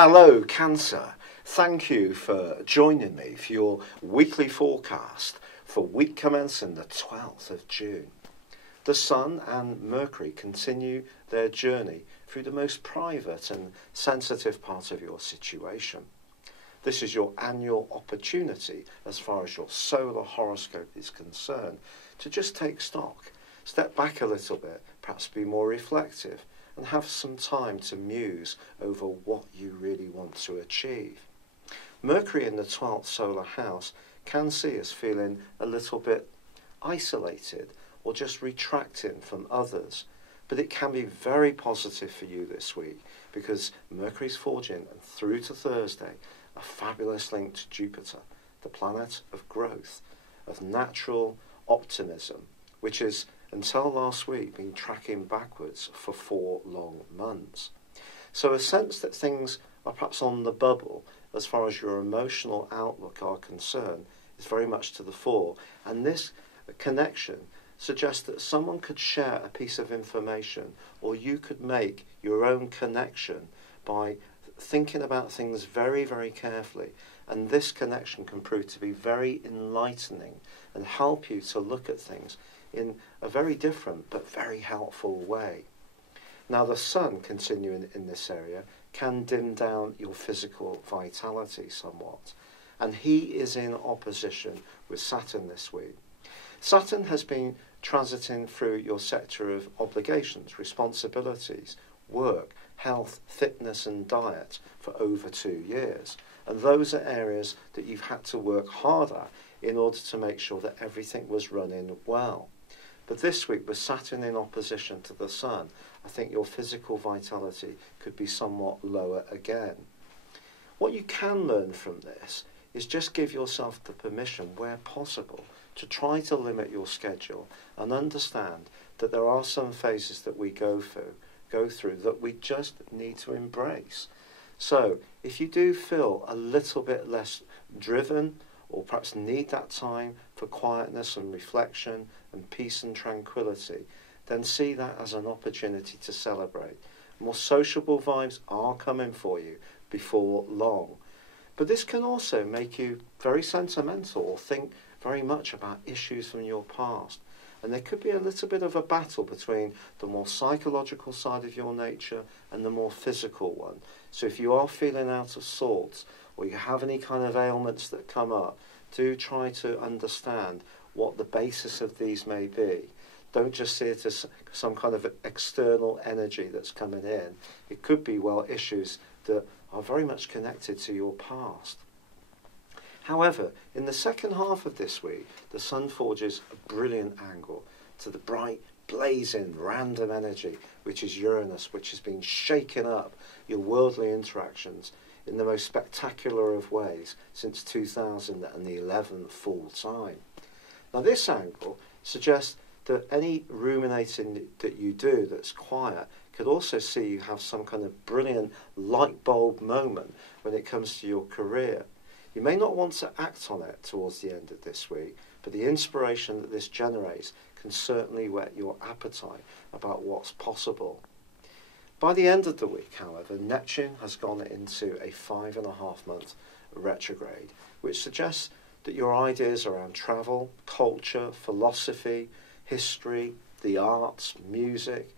Hello, Cancer. Thank you for joining me for your weekly forecast for week commencing the 12th of June. The Sun and Mercury continue their journey through the most private and sensitive part of your situation. This is your annual opportunity, as far as your solar horoscope is concerned, to just take stock, step back a little bit, perhaps be more reflective, and have some time to muse over what you really want to achieve. Mercury in the 12th solar house can see us feeling a little bit isolated or just retracting from others, but it can be very positive for you this week because Mercury's forging, and through to Thursday, a fabulous link to Jupiter, the planet of growth, of natural optimism, which is until last week been tracking backwards for 4 long months. So a sense that things are perhaps on the bubble as far as your emotional outlook are concerned is very much to the fore, and this connection suggests that someone could share a piece of information, or you could make your own connection by thinking about things very, very carefully, and this connection can prove to be very enlightening and help you to look at things in a very different but very helpful way. Now, the Sun continuing in this area can dim down your physical vitality somewhat, and he is in opposition with Saturn this week. Saturn has been transiting through your sector of obligations, responsibilities, work, health, fitness and diet for over 2 years, and those are areas that you've had to work harder in order to make sure that everything was running well. But this week, with Saturn in opposition to the Sun, I think your physical vitality could be somewhat lower again. What you can learn from this is just give yourself the permission, where possible, to try to limit your schedule and understand that there are some phases that we go through that we just need to embrace. So if you do feel a little bit less driven, or perhaps need that time for quietness and reflection and peace and tranquility, then see that as an opportunity to celebrate. More sociable vibes are coming for you before long. But this can also make you very sentimental or think very much about issues from your past. And there could be a little bit of a battle between the more psychological side of your nature and the more physical one. So if you are feeling out of sorts, or you have any kind of ailments that come up, do try to understand what the basis of these may be. Don't just see it as some kind of external energy that's coming in. It could be, well, issues that are very much connected to your past. However, in the second half of this week, the Sun forges a brilliant angle to the bright, blazing, random energy, which is Uranus, which has been shaking up your worldly interactions in the most spectacular of ways since 2011 full time. Now, this angle suggests that any ruminating that you do that's quiet could also see you have some kind of brilliant light bulb moment when it comes to your career. You may not want to act on it towards the end of this week, but the inspiration that this generates can certainly whet your appetite about what's possible. By the end of the week, however, Neptune has gone into a 5.5-month retrograde, which suggests that your ideas around travel, culture, philosophy, history, the arts, music,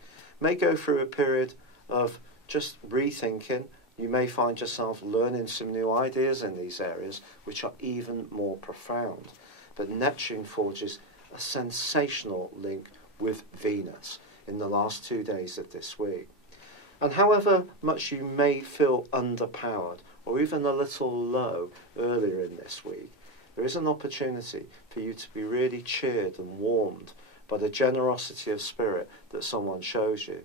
may go through a period of just rethinking. You may find yourself learning some new ideas in these areas, which are even more profound. But Neptune forges a sensational link with Venus in the last 2 days of this week. And however much you may feel underpowered or even a little low earlier in this week, there is an opportunity for you to be really cheered and warmed by the generosity of spirit that someone shows you.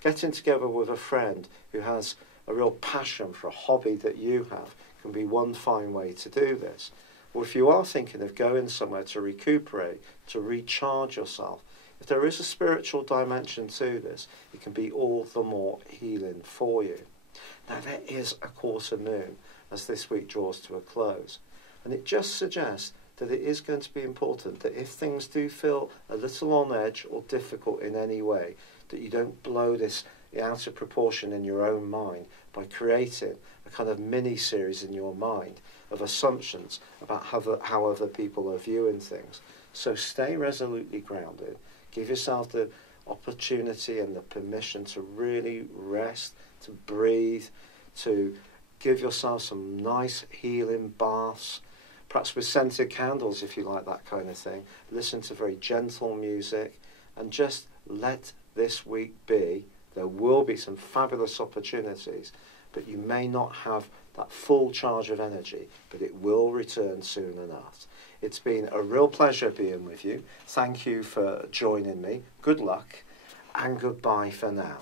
Getting together with a friend who has a real passion for a hobby that you have can be one fine way to do this. Or if you are thinking of going somewhere to recuperate, to recharge yourself, if there is a spiritual dimension to this, it can be all the more healing for you. Now, there is a quarter moon as this week draws to a close, and it just suggests that it is going to be important that if things do feel a little on edge or difficult in any way, that you don't blow this it out of proportion in your own mind by creating a kind of mini-series in your mind of assumptions about how other people are viewing things. So stay resolutely grounded. Give yourself the opportunity and the permission to really rest, to breathe, to give yourself some nice healing baths, perhaps with scented candles if you like that kind of thing. Listen to very gentle music and just let this week be. There will be some fabulous opportunities, but you may not have that full charge of energy, but it will return soon enough. It's been a real pleasure being with you. Thank you for joining me. Good luck and goodbye for now.